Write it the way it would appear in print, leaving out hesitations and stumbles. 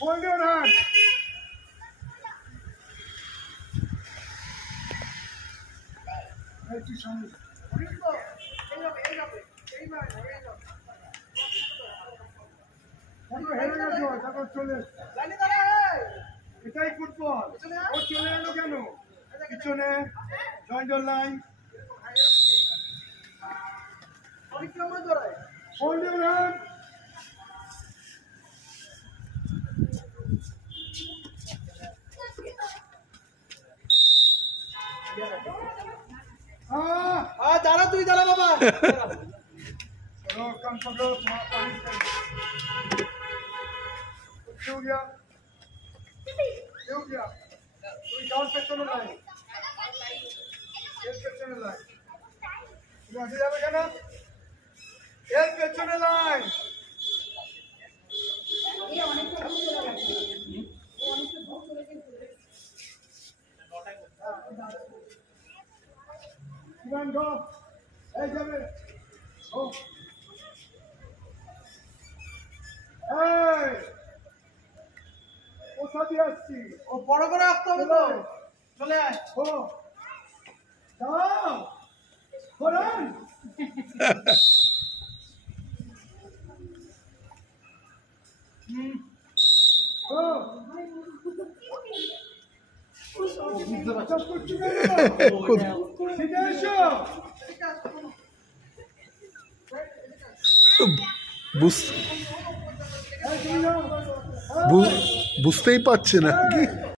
Hold your hand. Hey, Chishami. দেখো হেরে গেছো, দেখো চলে এটাই ফুটবল। ও চলে এলো কেন? পিছনে joint line. Hold your hand. दाड़ा तू दाड़ा बाबा चलो कम पकड़ो क्यों गया कोई डाउन पे चलो लाइन एक पे चलो लाइन तुम आगे जाओगे क्या ना एक पे चलो line Ivan, go. Hey, Jabe. Go. Hey. কোথা দিয়ে আসছি? ও বড় করে আসতে হবে তো চলে আয় ও যাও করেন ও বুঝতেই পারছে না কি